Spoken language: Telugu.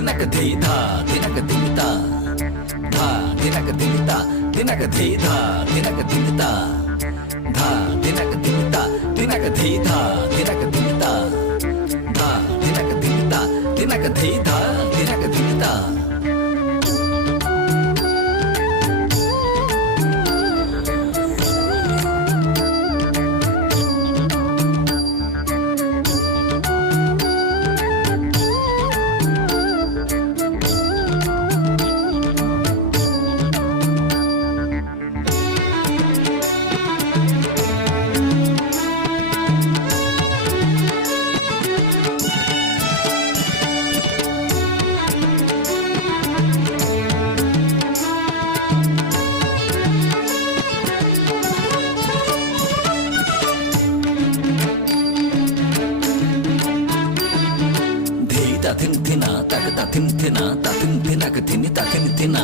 దినక ధీధా దినక దినిత ధా దినక దినిత దినక ధీధా దినక దినిత ధా దినక దినిత దినక ధీధా దినక దినిత ధా దినక దినిత దినక ధీధా దినక దినిత తింతిన తగ తింతిన తినక తిని తగని తిన